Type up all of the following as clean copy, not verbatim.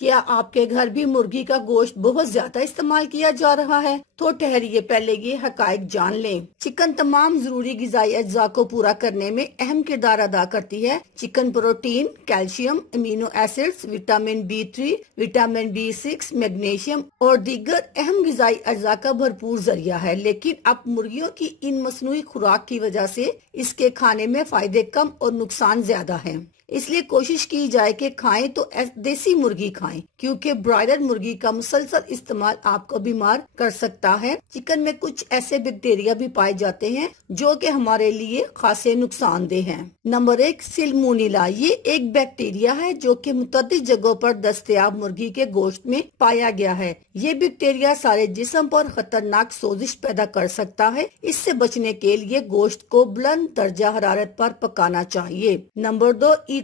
क्या आपके घर भी मुर्गी का गोश्त बहुत ज्यादा इस्तेमाल किया जा रहा है? तो ठहरिए, पहले ये हकायक जान लें। चिकन तमाम जरूरी गिजाई अज्जा को पूरा करने में अहम किरदार अदा करती है। Chicken protein, calcium, amino acids, vitamin B3, vitamin B6, magnesium और दीगर अहम गिजाई अज्जा का भरपूर जरिया है। लेकिन अब मुर्गियों की इन मसनूई खुराक की वजह से इसके खाने में फायदे कम और नुकसान ज्यादा है। इसलिए कोशिश की जाए कि खाएं तो देसी मुर्गी खाएं, क्योंकि ब्रॉयलर मुर्गी का मुसलसल इस्तेमाल आपको बीमार कर सकता है। चिकन में कुछ ऐसे बैक्टीरिया भी पाए जाते हैं जो कि हमारे लिए खासे नुकसानदेह हैं। नंबर 1, सिल्मोनेला। ये एक बैक्टीरिया है जो कि मुतअद्दिद जगहों पर दस्तयाब मुर्गी के गोश्त में पाया गया है। ये बैक्टीरिया सारे जिस्म पर खतरनाक सोजिश पैदा कर सकता है। इससे बचने के लिए गोश्त को बुलंद दर्जा हरारत पर पकाना चाहिए। नंबर 2, ई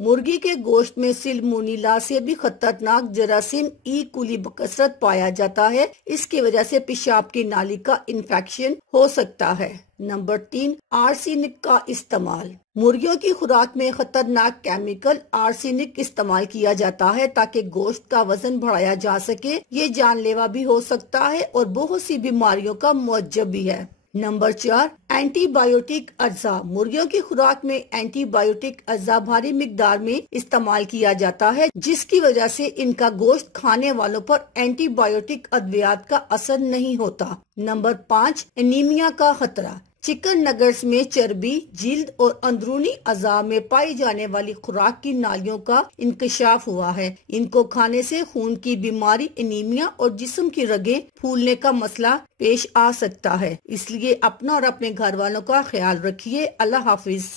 मुर्गी के गोश्त में सिल्मोनेला से भी खतरनाक जरासीम ई बकसरत पाया जाता है। इसकी वजह से पेशाब की नाली का इन्फेक्शन हो सकता है। नंबर 3, आर्सेनिक का इस्तेमाल। मुर्गियों की खुराक में खतरनाक केमिकल आर्सेनिक इस्तेमाल किया जाता है ताकि गोश्त का वजन बढ़ाया जा सके। ये जानलेवा भी हो सकता है और बहुत सी बीमारियों का मुअज्जब भी है। नंबर 4, एंटीबायोटिक अज्जा। मुर्गियों की खुराक में एंटीबायोटिक अज्जा भारी मिकदार में इस्तेमाल किया जाता है, जिसकी वजह से इनका गोश्त खाने वालों पर एंटीबायोटिक अद्वियात का असर नहीं होता। नंबर 5, एनीमिया का खतरा। चिकन नगर्स में चर्बी, जिल्द और अंदरूनी अज़ा में पाई जाने वाली खुराक की नालियों का इंकशाफ हुआ है। इनको खाने से खून की बीमारी, एनीमिया और जिस्म की रगें फूलने का मसला पेश आ सकता है। इसलिए अपना और अपने घर वालों का ख्याल रखिए। अल्लाह हाफिज।